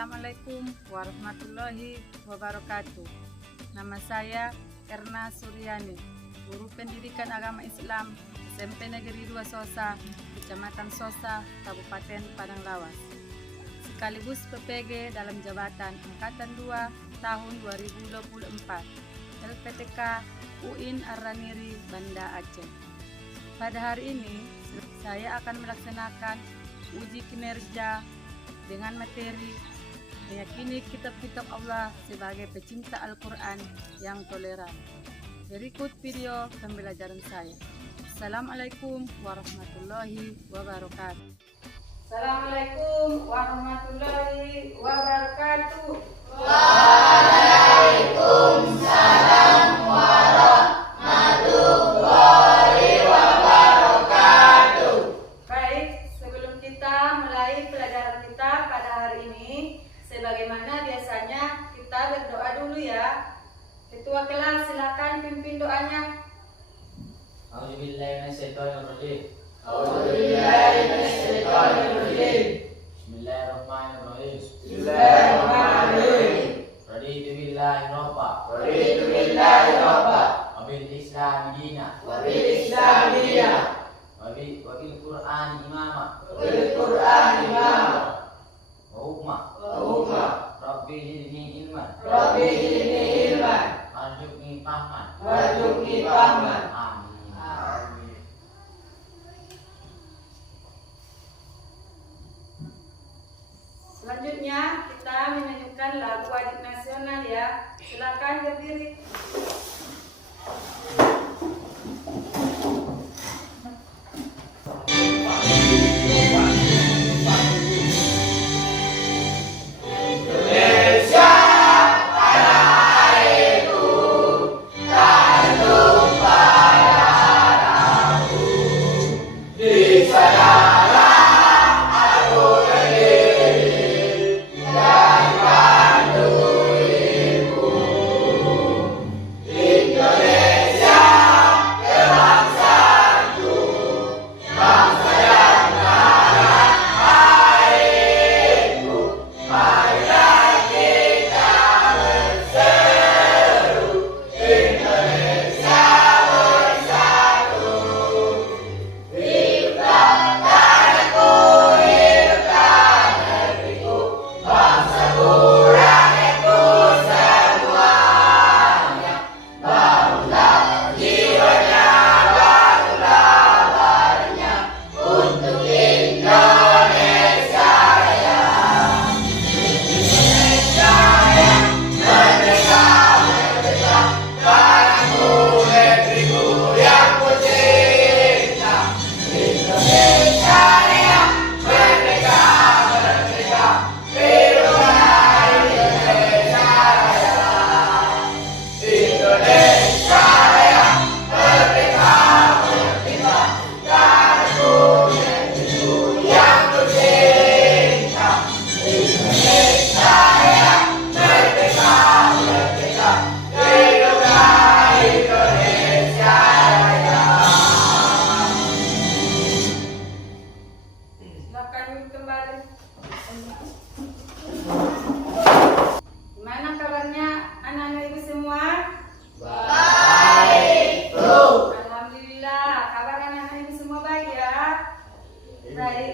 Assalamualaikum warahmatullahi wabarakatuh. Nama saya Erna Suryani, guru pendidikan agama Islam SMP Negeri 2 Sosa, Kecamatan Sosa, Kabupaten Padang Lawas, sekaligus PPG dalam jabatan Angkatan 2 tahun 2024 LPTK UIN Ar-Raniri, Banda Aceh. Pada hari ini saya akan melaksanakan uji kinerja dengan materi meyakini kitab-kitab Allah sebagai pecinta Al-Quran yang toleran. Berikut video pembelajaran saya. Assalamualaikum warahmatullahi wabarakatuh. Assalamualaikum warahmatullahi wabarakatuh. Waalaikumsalam warahmatullahi wabarakatuh. Baik, sebelum kita mulai pelajaran kita pada hari ini, sebagaimana biasanya kita berdoa dulu ya. Ketua kelas silakan pimpin doanya. A'udzubillahi minasyaitonirrajim. A'udzubillahi minasyaitonirrajim. Bismillahirrahmanirrahim. Bismillahirrahmanirrahim. Raditu billahi rabba. Raditu billahi rabba. Wa bil Islami dina. Wa bil Islami dina. Wa bil Qur'ani imama. Wa bil Qur'ani imama. Wa hukma. Wa hukma. Rabbi zidni ilman. Rabbi zidni ilman. Warzuqni fahman. Warzuqni fahman. Amin. Amin. Selanjutnya kita menyanyikan lagu wajib nasional ya. Silakan berdiri. Gimana kabarnya anak-anak ibu semua? Baik, Bu. Alhamdulillah, kabar anak-anak ibu semua baik ya. Baik,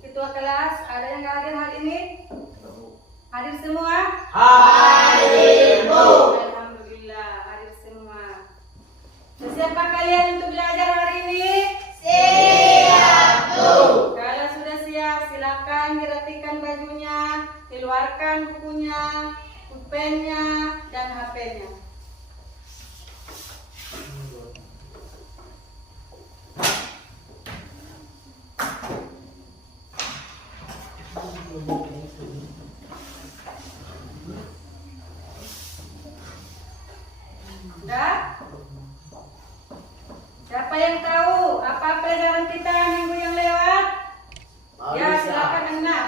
ketua kelas ada yang nggak hadir hari ini? Hadir semua? Hadir, Bu. Alhamdulillah, hadir semua. Siapkah kalian untuk belajar hari ini? Siap, Bu. Kalau sudah siap, silakan dirapikan bajunya, keluarkan bukunya, pulpennya, dan HP-nya. Sudah? Siapa yang tahu apa pelajaran kita minggu yang lewat? Ya, silakan anak.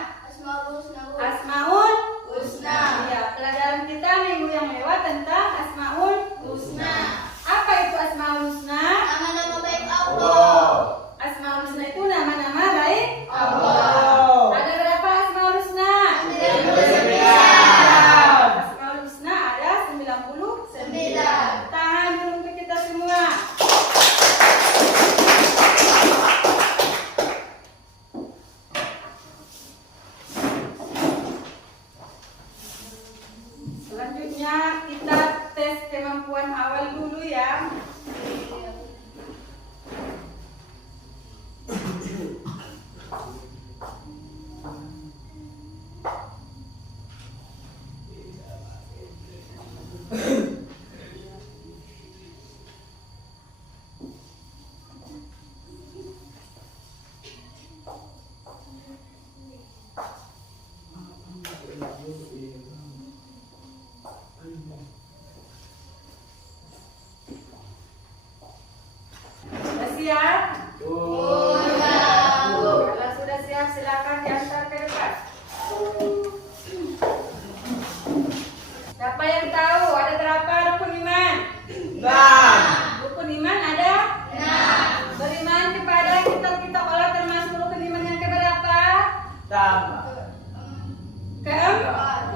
Asmaul Husna. Iya, pelajaran kita minggu yang lewat tentang asmaul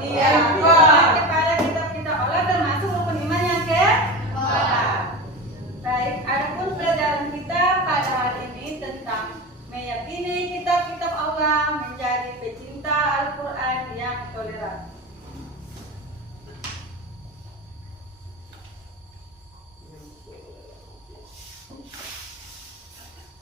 Iya, kok kepada kitab-kitab Allah termasuk rukun iman yang keempat. Baik, adapun pelajaran kita pada hari ini tentang meyakini kitab-kitab Allah, menjadi pecinta Al-Quran yang toleran.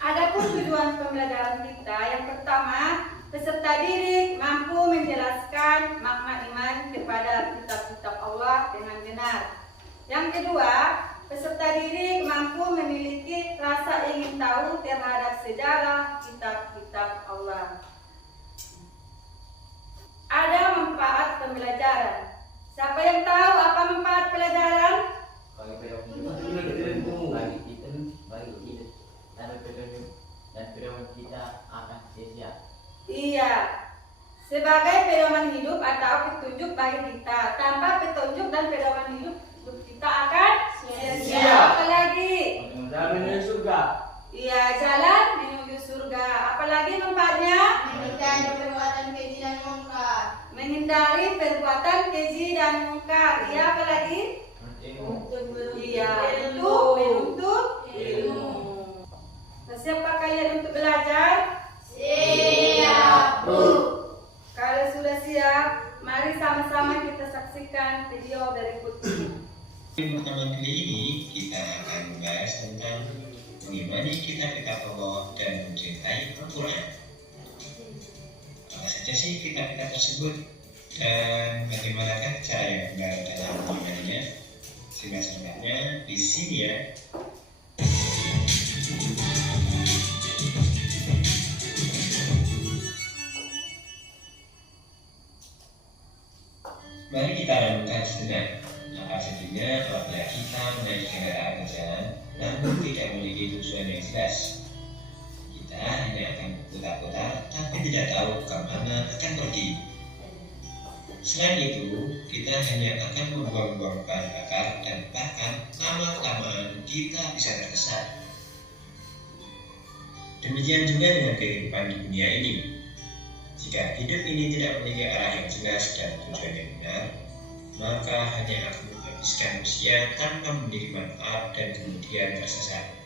Adapun tujuan pembelajaran kita, yang pertama, peserta didik mampu menjelaskan makna iman kepada kitab-kitab Allah dengan benar. Yang kedua, peserta didik mampu memiliki rasa ingin tahu terhadap sejarah kitab-kitab Allah. Ada manfaat pembelajaran. Siapa yang tahu apa manfaat pelajaran? Dan pedoman kita akan sia-sia. Iya, sebagai pedoman hidup atau petunjuk bagi kita. Tanpa petunjuk dan pedoman hidup kita akan sia-sia. Apalagi? Jalan menuju surga. Iya, jalan menuju surga. Apalagi manfaatnya? Menghindari perbuatan keji dan mungkar. Menghindari perbuatan keji dan mungkar. Iya, apalagi? Iya, menuntut ilmu. Siapa kalian untuk belajar? Siap, Bu. Kalau sudah siap, mari sama-sama kita saksikan video berikut ini. Di pertemuan kali ini kita akan membahas tentang mengimani kitab-kitab Allah dan mencintai Al-Quran. Apa saja sih kitab-kitab tersebut dan bagaimanakah cara yang benar dalam mengimaninya? Simak selengkapnya di sini ya. Mari kita renungkan sejenak. Apa jadinya apabila kita menaiki kendaraan berjalan namun tidak memiliki tujuan yang jelas? Kita hanya akan berputar-putar tapi tidak tahu kemana akan pergi. Selain itu, kita hanya akan membuang-buang bahan bakar dan bahkan lama-kelamaan kita bisa tersesat. Demikian juga dengan kehidupan di dunia ini. Jika hidup ini tidak memiliki arah yang jelas dan tujuan yang benar, maka hanya akan menghabiskan usia tanpa memiliki manfaat dan kemudian tersesat.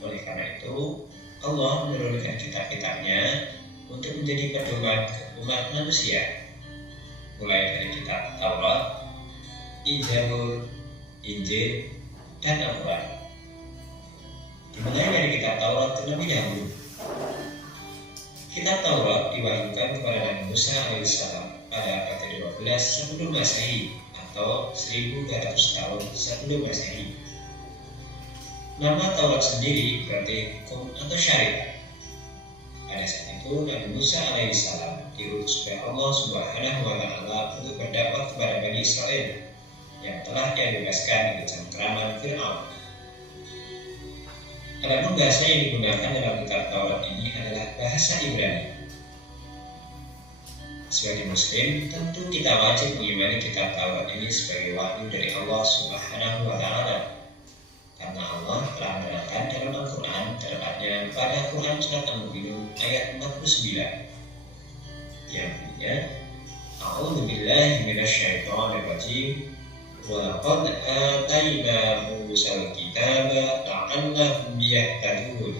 Oleh karena itu, Allah menurunkan kitab-kitabnya untuk menjadi pedoman umat manusia, mulai dari kitab Taurat, Zabur, Injil, dan Al-Quran. Dimulai dari kitab Taurat terlebih dahulu. Kitab Taurat diwahyukan kepada Nabi Musa alaihissalam pada abad ke-12 sebelum Masehi atau 1200 tahun sebelum Masehi. Nama Taurat sendiri berarti hukum atau syariat. Pada saat itu Nabi Musa alaihissalam diutus oleh Allah Subhanahu wa Ta'ala untuk berdakwah kepada Bani Israel yang telah dia bebaskan dari cengkraman Fir'aun. Adapun bahasa yang digunakan dalam kitab Taurat ini adalah bahasa Ibrani. Sebagai Muslim, tentu kita wajib mengimani kitab Taurat ini sebagai wahyu dari Allah Subhanahu wa Ta'ala. Karena Allah telah menerangkan dalam Al-Quran, tertepatnya pada Quran Surat Al-Mu'minun ayat 49, yang bunyinya, A'udzu billahi minasyaitonir rajim. وَلَقَدْ آتَيْنَا مُوسَى الْكِتَابَ لَعَلَّهُمْ يَهْتَدُونَ.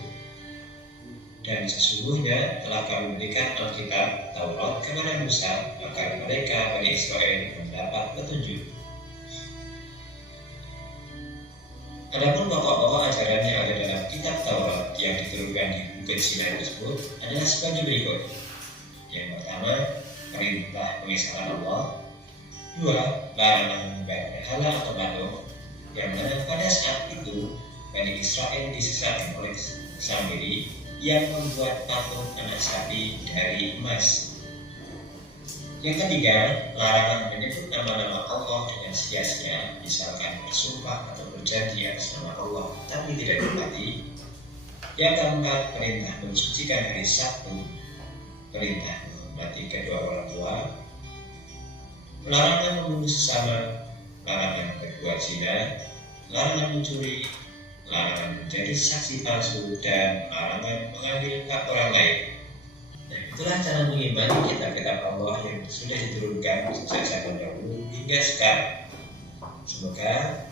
Dan sesungguhnya telah kami berikan Alkitab Taurat kepada Musa agar mereka Bani Israel mendapat petunjuk. Adapun pokok-pokok ajaran yang ada dalam kitab Taurat yang diturunkan di Bukit Sinai tersebut adalah sebagai berikut. Yang pertama, perintah pengesalan Allah. 2. Larangan menyembah berhala atau patung, yang mana pada saat itu Bani Israel disesatkan oleh Samiri yang membuat patung anak sapi dari emas. Yang ketiga, larangan menyebut nama-nama Allah dengan sia-sia, misalkan bersumpah atau berjanji atas nama Allah tapi tidak ditepati. Yang keempat, perintah mensucikan hari Sabtu, perintah menghormati kedua orang tua, larangan membunuh sesama, larangan berbuat zina, larangan mencuri, larangan menjadi saksi palsu, dan larangan mengambil hak orang lain. Nah, Itulah cara mengimani kitab-kitab Allah yang sudah diturunkan sejak zaman dahulu hingga sekarang. Semoga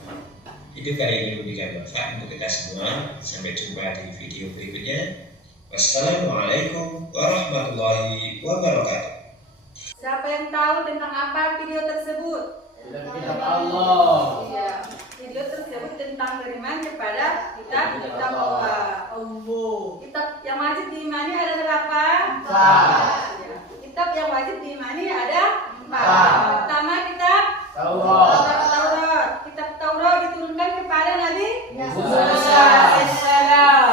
video kali ini memberikan manfaat untuk kita semua. Sampai jumpa di video berikutnya. Wassalamualaikum warahmatullahi wabarakatuh. Siapa yang tahu tentang apa video tersebut? Dalam kitab Allah. Iya, video tersebut tentang beriman kepada kitab Allah. Kitab yang wajib diimani ada berapa? 4. Iya. Kitab yang wajib diimani ada 4. Pertama kitab Taurat. Taurat. Kitab Taurat diturunkan kepada Nabi Musa. alaihissalam.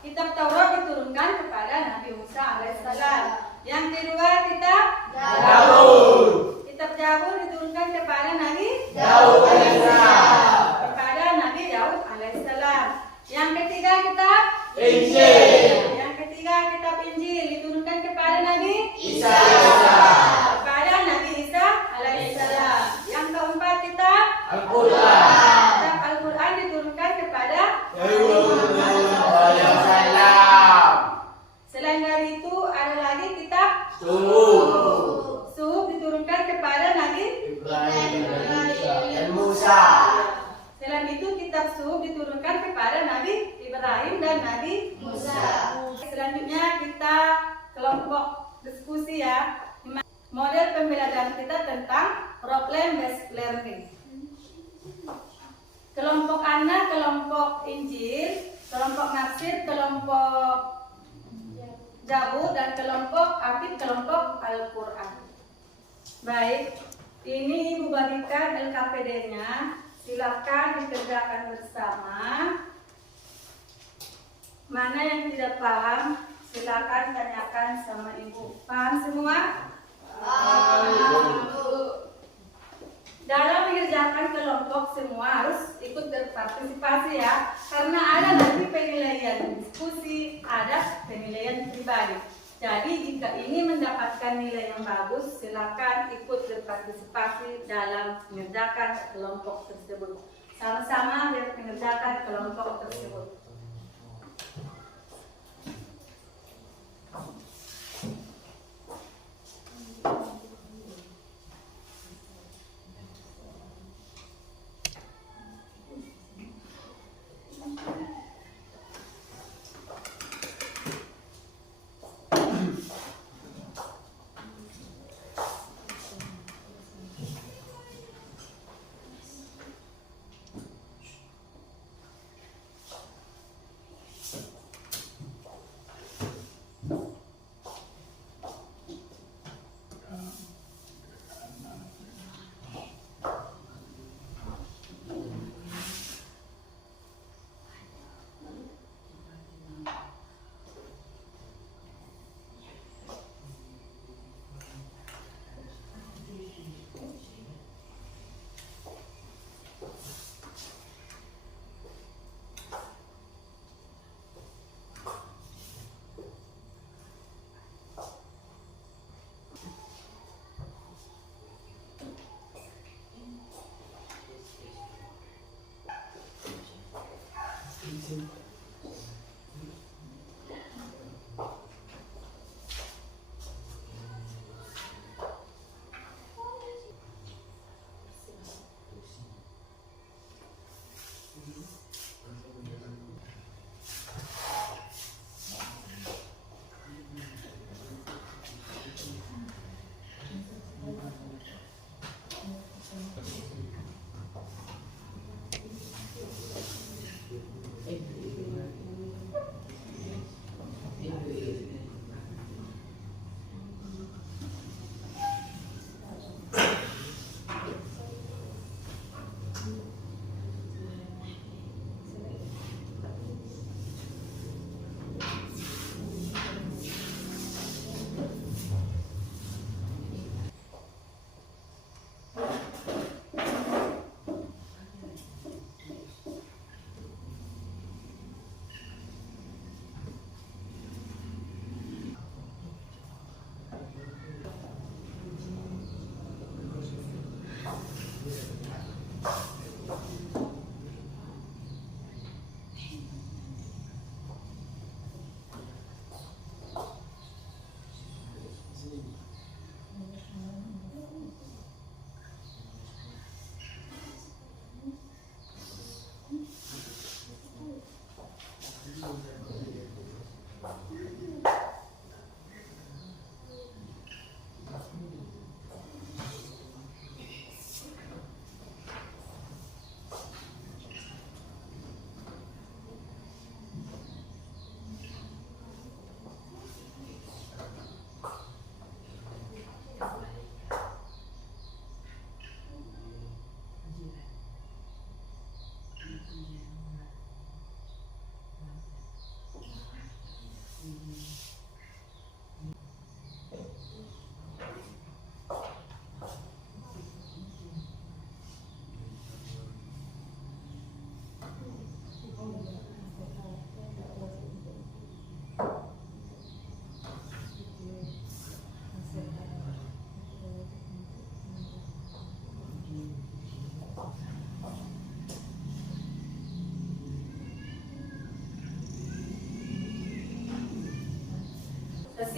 Kitab Taurat diturunkan kepada Nabi Musa alaihissalam. Yang kedua kitab Daud. Kitab Zabur diturunkan kepada Nabi Daud alaihissalam. kepada Nabi Daud alaihissalam. Yang ketiga kitab Injil. Yang ketiga kitab Injil diturunkan kepada Nabi Isa alaihissalam. kepada Nabi Isa alaihissalam. Yang keempat kitab Al-Quran. Kitab Al-Quran diturunkan kepada Alaihissalam. Selain dari itu ada lagi kitab Suhuf diturunkan kepada Nabi Ibrahim dan Musa. Selain itu kitab Suhuf diturunkan kepada Nabi Ibrahim dan Nabi Musa. Selanjutnya kita kelompok diskusi ya. Model pembelajaran kita tentang problem based learning. Kelompok anak, kelompok Injil, kelompok Nasir, kelompok Zabur, dan kelompok Afid, kelompok Al-Quran. Baik, ini Ibu bagikan LKPD-nya. Silakan dikerjakan bersama. Mana yang tidak paham, silakan tanyakan sama Ibu. Paham semua? Dalam mengerjakan kelompok semua harus ikut berpartisipasi ya, karena ada nanti penilaian diskusi, ada penilaian pribadi. Jadi jika ingin mendapatkan nilai yang bagus, silakan ikut berpartisipasi dalam mengerjakan kelompok tersebut. Sama-sama mengerjakan kelompok tersebut.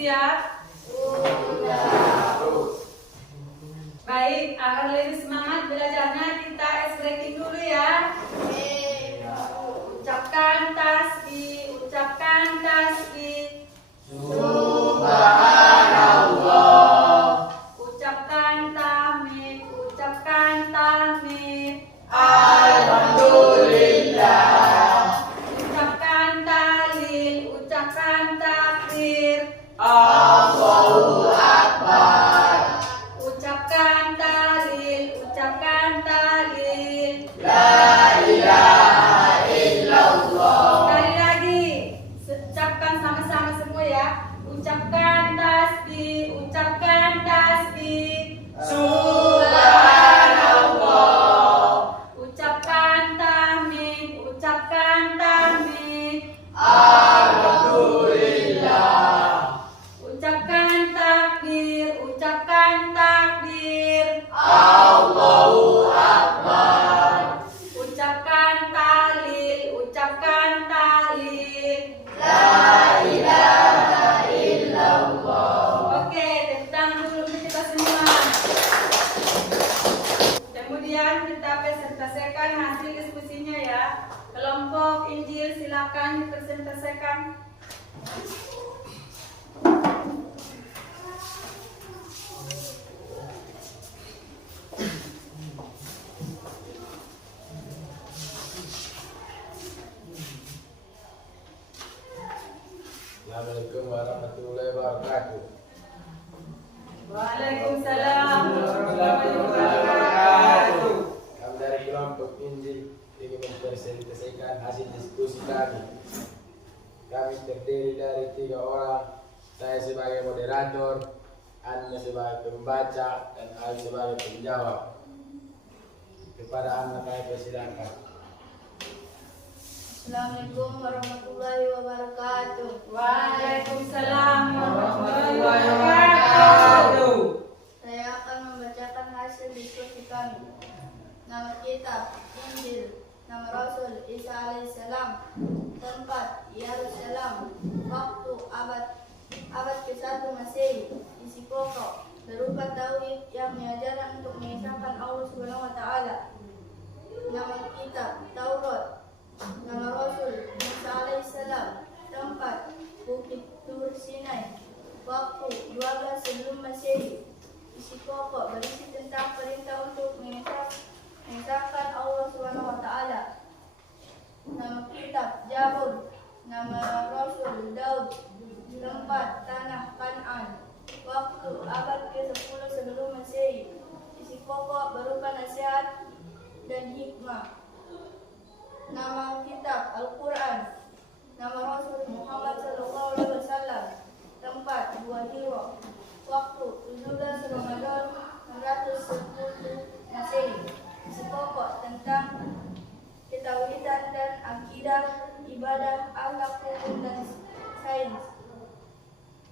Siap? Baik, agar lebih semangat belajarnya kita breaking dulu ya. Ucapkan tasbih, ucapkan tasbih. Subhanallah. Ucapkan tahmid, ucapkan tahmid. Alhamdulillah. Ucapkan tahlil, ucapkan takbir. Allahu Akbar. Ucapkan tahlil, ucapkan tahlil. La ilaha illallah. Sekali lagi, ucapkan sama-sama semua ya. Ucapkan tasbih, ucapkan tasbih. Subhanallah. Ucapkan tahmid, ucapkan tahmid. Alhamdulillah. Ucapkan takbir, ucapkan takbir. Allahu Akbar. Ucapkan tahlil, ucapkan tahlil. La ilaha illallah. Oke, tepuk tangan dulu untuk kita semua. Kemudian kita presentasikan hasil diskusinya ya. Kelompok Injil silakan dipresentasikan. Assalamualaikum warahmatullahi wabarakatuh. Waalaikumsalam warahmatullahi wabarakatuh. Kami dari kelompok Injil ingin mempresentasikan hasil diskusi kami. Kami terdiri dari 3 orang. Saya sebagai moderator, Anda sebagai pembaca, dan Al sebagai penjawab. Kepada Anda saya persilakan. Assalamualaikum warahmatullahi wabarakatuh. Waalaikumsalam warahmatullahi wabarakatuh. Saya akan membacakan hasil diskusi kami. Nama kitab Injil, nama Rasul Isa alaihissalam, tempat Yerusalem, waktu abad ke-1 Masehi, isi pokok berupa tauhid yang mengajarkan untuk mengesahkan Allah Subhanahu wa taala. Nama kitab Taurat, nama Rasul Musa alaihissalam, tempat Bukit Tur Sinai, waktu 12 sebelum Masehi, isi pokok berisi tentang perintah untuk mengesahkan Allah Subhanahu wa taala. Nama kitab Jabur, nama Rasul Daud, tempat tanah Kan'an, waktu abad ke-10 sebelum Masehi, isi pokok berupa nasihat dan hikmah. Nama kitab Al-Quran, nama Rasul Muhammad SAW, tempat Gua Hira, waktu 17 Ramadan 610 Masehi, isi pokok tentang ketauhidan dan akidah, ibadah, akhlak, hukum, dan sains.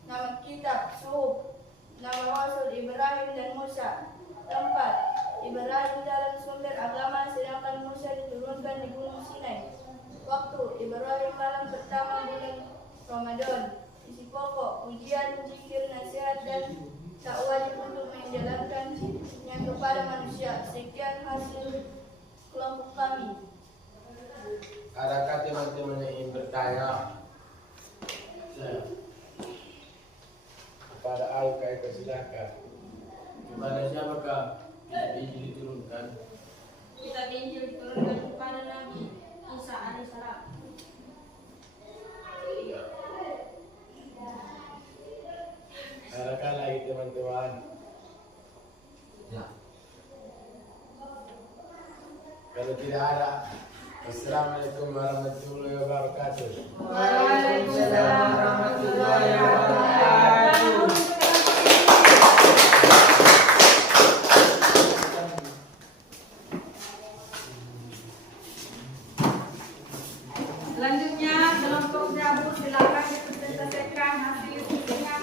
Nama kitab Suhuf, nama Rasul Ibrahim dan Musa, tempat Ibrahim dalam sumber agama sedangkan Musa diturunkan di Gunung Sinai, waktu Ibrahim malam pertama bulan Ramadan, isi pokok ujian, zikir, nasihat, dan tak wajib untuk menjalankannya kepada manusia. Sekian hasil kelompok kami. Adakah teman-teman yang ingin bertanya? Kepada Al silakan. Kepada siapakah kitab Injil diturunkan? Kitab Injil diturunkan kepada Nabi Isa alaihissalam. Iya. Adakah lagi teman-teman? Ya. Kalau tidak ada, Assalamualaikum warahmatullahi wabarakatuh. Waalaikumsalam warahmatullahi wabarakatuh. Selanjutnya kelompok Jabur silakan dipresentasikan hasil diskusinya.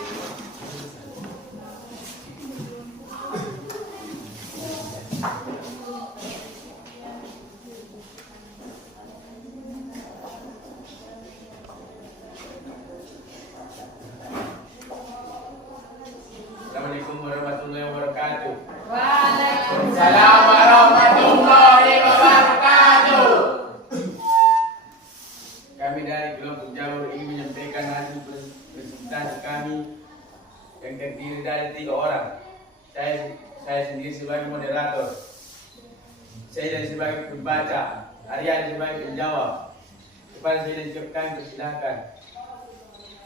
Waalaikumsalam warahmatullahi wabarakatuh. Kami dari kelompok Jabur ingin menyampaikan hasil presentasi kami yang terdiri dari 3 orang. Saya sendiri sebagai moderator, saya sebagai pembaca, Arya sebagai penjawab. Kepada saya diucapkan persilakan.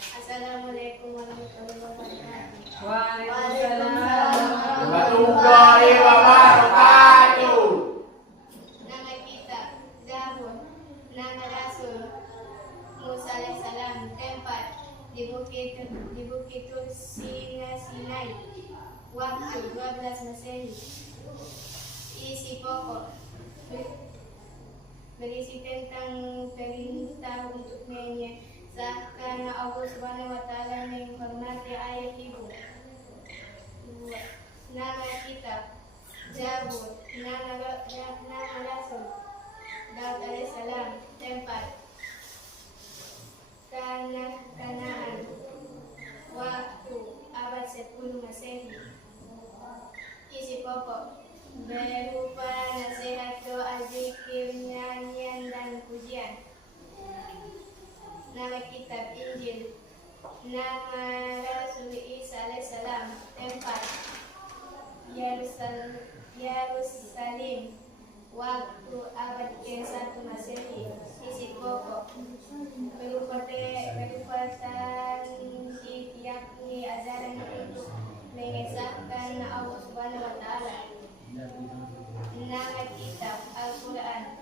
Assalamualaikum warahmatullahi wabarakatuh. Waalaikumsalam Warahmatullahi wabarakatuh. Nama kita Zabur, nama Rasul Musa alaihissalam, tempat di Bukit Sinai, waktu 12 Masehi. Isi pokok berisi tentang perintah untuk menyesahkan Allah Subhanahu wa taala, menghormati ayat ibu. Nama kitab Zabur, nama Rasul Daud alaihissalam, tempat Kanaan, waktu abad 10 Masehi. Isi pokok berupa nasihat, doa, zikir, nyanyian, dan pujian. Nama kitab Injil, nama Rasul Isa alaihissalam, tempat Yerusalem, waktu abad ke-1 Masehi. Isi pokok berupa tauhid, yakni ajaran untuk mengesahkan Allah Subhanahu wa taala. Nama kitab Al-Quran,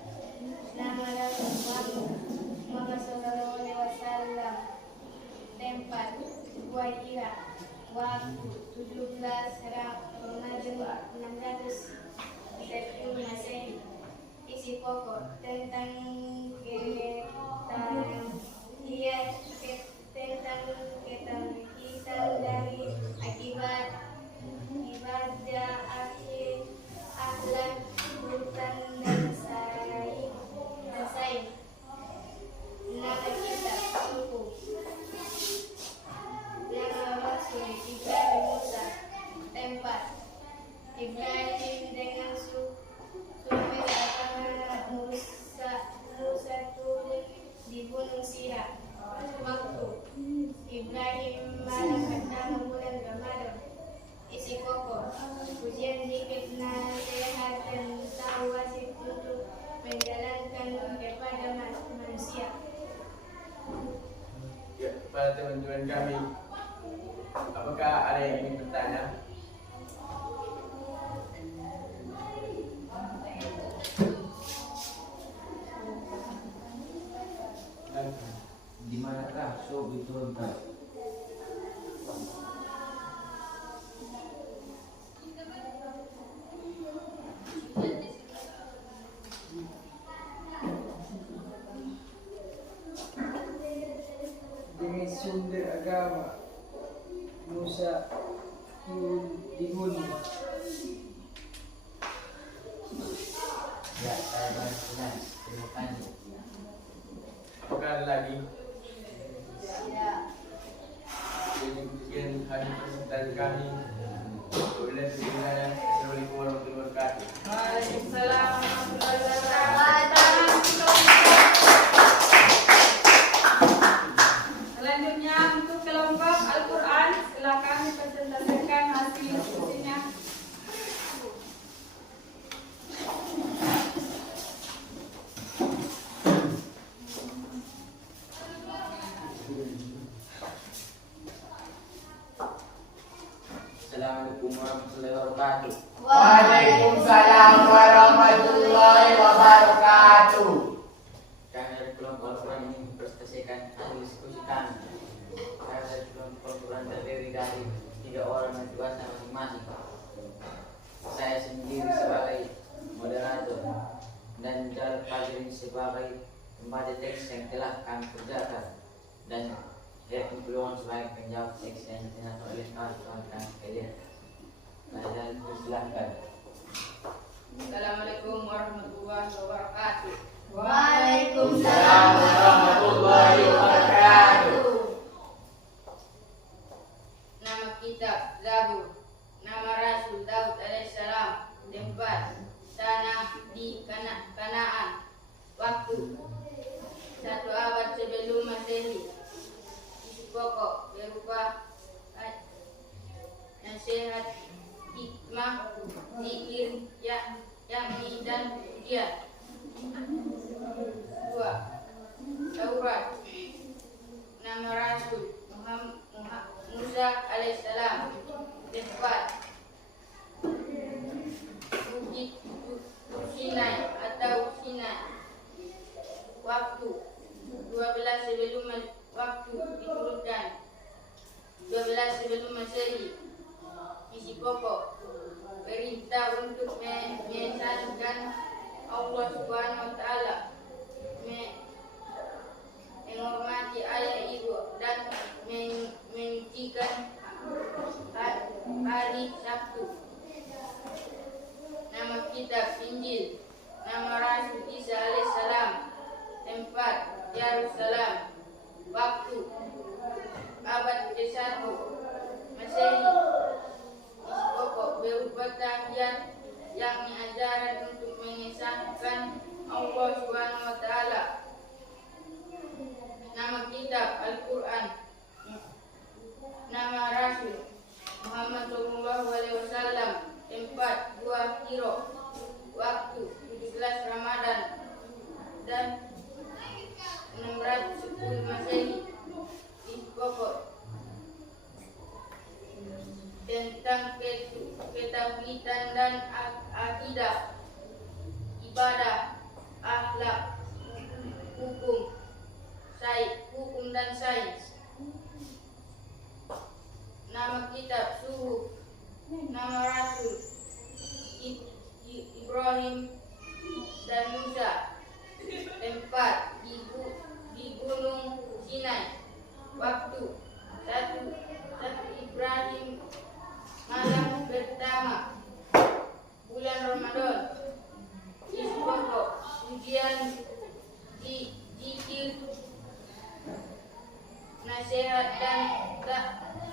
nama Rasul Muhammad sallallahu alaihi wasallam, tempat Gua Hira, waktu 17 Ramadan 610 Masehi. Isi pokok tentang ketagihan dari akibat ibadah, akhlak, hutan, dan saing. Nama kitab Suku, nama Rasul Ibrahim Musa, tempat Ibrahim dengan suku bersama Musa turun di Gunung Sira, waktu Ibrahim malam pertama bulan Ramadan. Isi pokok pujian, zikir, nasihat, dan tahu wajib untuk menjalankan kepada manusia. Ya, kepada teman-teman kami, apakah ada yang ingin bertanya? Di manakah sob diturunkan? Dengan sumber agama Musa di gunung. Ya, saya bantuan. Terima kasih. Apakah ada lagi? Ya. Sekian hasil presentasi kami. Assalamualaikum warahmatullahi wabarakatuh. Waalaikumsalam warahmatullahi wabarakatuh. Selanjutnya untuk kelompok Al-Quran, silakan dipresentasikan hasil diskusinya. Assalamualaikum warahmatullahi wabarakatuh. Waalaikumsalam warahmatullahi wabarakatuh. Kami dari kelompok Al-Quran ini mempresentasikan hasil diskusi kami. Kami dari kelompok Al-Quran terdiri dari 3 orang yang tugasnya masing-masing. Saya sendiri sebagai moderator dan Jar Fajrin sebagai pembaca teks yang telah kami kerjakan, dan Herkul Peluang sebagai penjawab teks yang dinyatakan oleh kawan-kawan sekalian. Kalian persilahkan. Assalamualaikum warahmatullahi wabarakatuh. Waalaikumsalam warahmatullahi wabarakatuh. Nama kitab Zabur, nama Rasul Daud alaihissalam, tempat Kanaan. Waktu 1 abad sebelum Masehi. Isi pokok berupa nasihat, hikmah, zikir, yakni dan ujian. 2. Taurat. Nama Rasul Musa alaihissalam. 4. Bukit Sinai atau Sinai. Waktu 12 sebelum waktu diturunkan. 12 sebelum Masehi. Isi pokok perintah untuk mengesahkan Allah Subhanahu wa taala, menghormati ayah ibu dan menyucikan hari Sabtu. Nama kitab Injil. Nama Rasul Isa alaihissalam. Tempat Yerusalem. Waktu abad ke-1 Masehi. Isi pokok berupa tahiyat, yakni ajaran untuk mengesahkan Allah Subhanahu wa taala. Nama kitab Al-Quran. Nama Rasul Muhammad SAW. Tempat Gua Hiro. Waktu 17 Ramadan dan 610 Masehi. Isi pokok tentang ketauhidan dan akidah, ibadah, akhlak, hukum dan sains. Nama kitab Suhuf. Nama Rasul Ibrahim dan Musa. Tempat di Gunung Sinai. Waktu 1 Ibrahim malam pertama bulan Ramadan. Isi pokok ujian, zikir, nasihat dan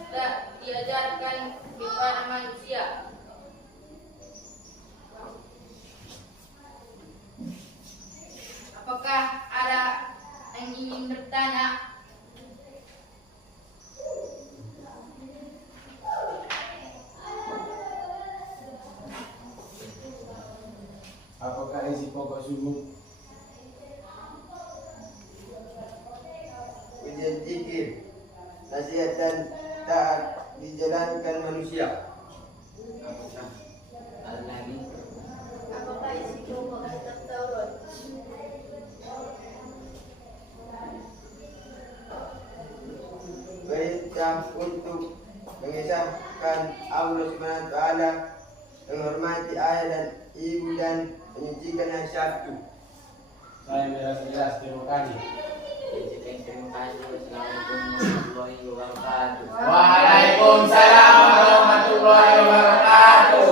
tak diajarkan kepada manusia. Apakah ada yang ingin bertanya? Apakah isi pokok subuh? Ujian zikir, nasihat dan taat dijalankan manusia. Apakah al-Nabi? Apakah isi pokok kitab Taurat? Perintah untuk mengesahkan Allah Subhanahu wa taala, menghormati ayah dan ibu dan menyucikan hari Sabtu. Saya merasa jelas, terima kasih. Terima kasih. Wassalamualaikum warahmatullahi wabarakatuh. Waalaikumsalam warahmatullahi wabarakatuh.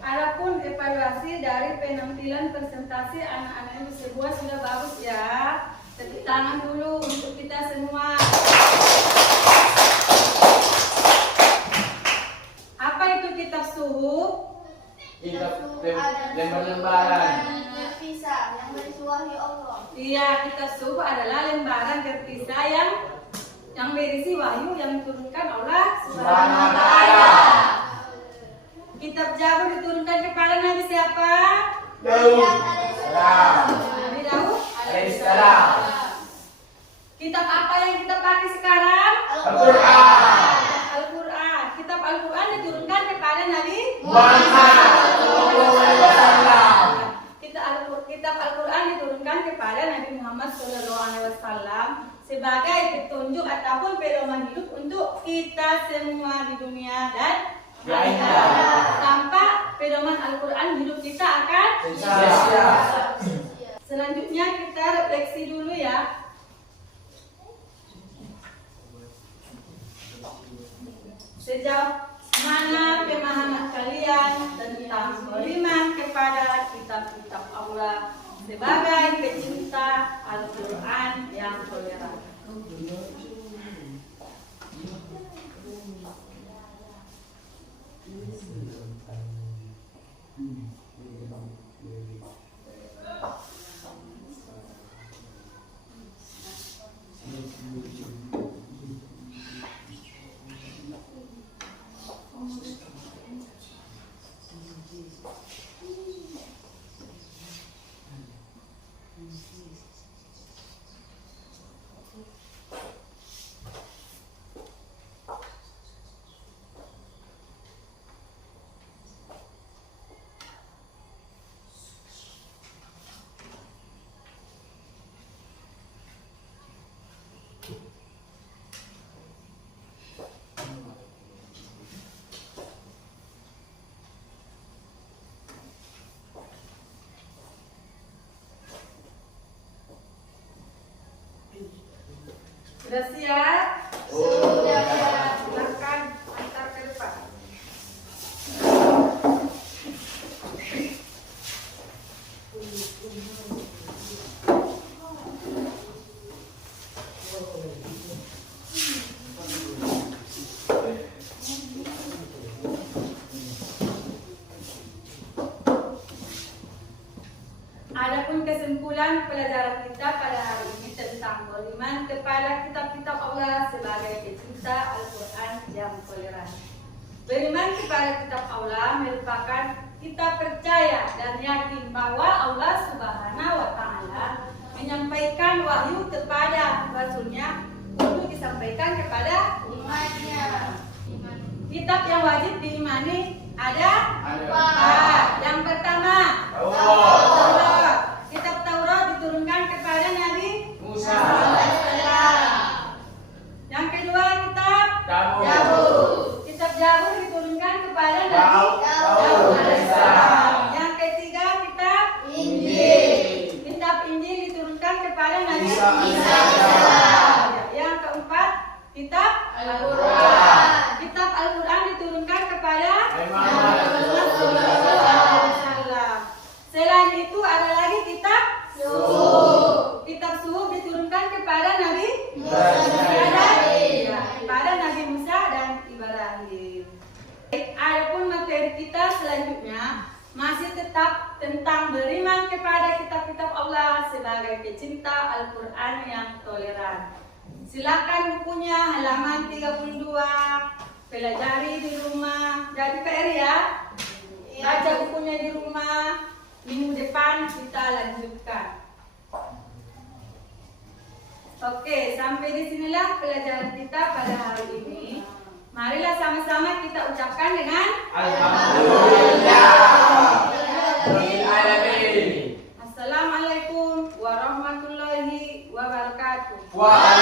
Adapun evaluasi dari penampilan presentasi anak-anak itu sebuah sudah bagus ya. Tepuk tangan dulu untuk kita semua. Apa itu kitab suhuf? Kitab lembar-lembaran. Terpisah yang berisi wahyu Allah. Iya, kitab suhuf adalah lembaran terpisah yang berisi wahyu yang diturunkan Allah Subhanahu wa taala. Kitab Zabur diturunkan kepada Nabi siapa? Daud. Nabi Daud Alaihissalam. Kitab apa yang kita pakai sekarang? Al-Quran. Al-Quran. Kitab Al-Quran diturunkan kepada Nabi Muhammad. Kitab Al-Quran diturunkan kepada Nabi Muhammad SAW sebagai petunjuk ataupun pedoman hidup untuk kita semua di dunia dan akhirat. Tanpa pedoman Al-Quran hidup kita akan sia-sia. Selanjutnya kita refleksi dulu ya. Sejauh mana pemahaman kalian tentang beriman kepada kitab-kitab Allah sebagai pecinta Al-Quran yang toleran? Sudah siap? Sudah. Silakan antar ke depan. Adapun kesimpulan pelajaran kita pada hari ini tentang beriman kepada kitab-kitab Allah sebagai pencipta Al-Quran yang toleran. Beriman kepada kitab Allah merupakan kita percaya dan yakin bahwa Allah Subhanahu wa Ta'ala menyampaikan wahyu kepada Rasulnya untuk disampaikan kepada Umatnya. kitab yang wajib diimani ada Empat. Yang pertama Allah. Taurat. Kitab Taurat diturunkan kepada Nabi Musa. Yang kedua kitab Zabur. Kitab Zabur diturunkan kepada Nabi Daud. alaihissalam. Yang ketiga kitab Injil. Kitab Injil diturunkan kepada Nabi Isa alaihissalam. Yang keempat kitab Al-Quran. Kitab Al-Quran diturunkan kepada Muhammad. Selain itu ada lagi kitab Suhuf. Kitab Suhuf diturunkan kepada Nabi Ibrahim. kepada Nabi Musa dan Ibrahim. Adapun materi kita selanjutnya masih tetap tentang beriman kepada kitab-kitab Allah sebagai pecinta Al-Quran yang toleran. Silakan bukunya halaman 32. Pelajari di rumah. Jadi PR ya. Baca bukunya di rumah. Minggu depan kita lanjutkan. Oke, sampai di sinilah pelajaran kita pada hari ini. Marilah sama-sama kita ucapkan dengan Alhamdulillah. Alamin. Assalamualaikum warahmatullahi wabarakatuh. Waalaikumsalam.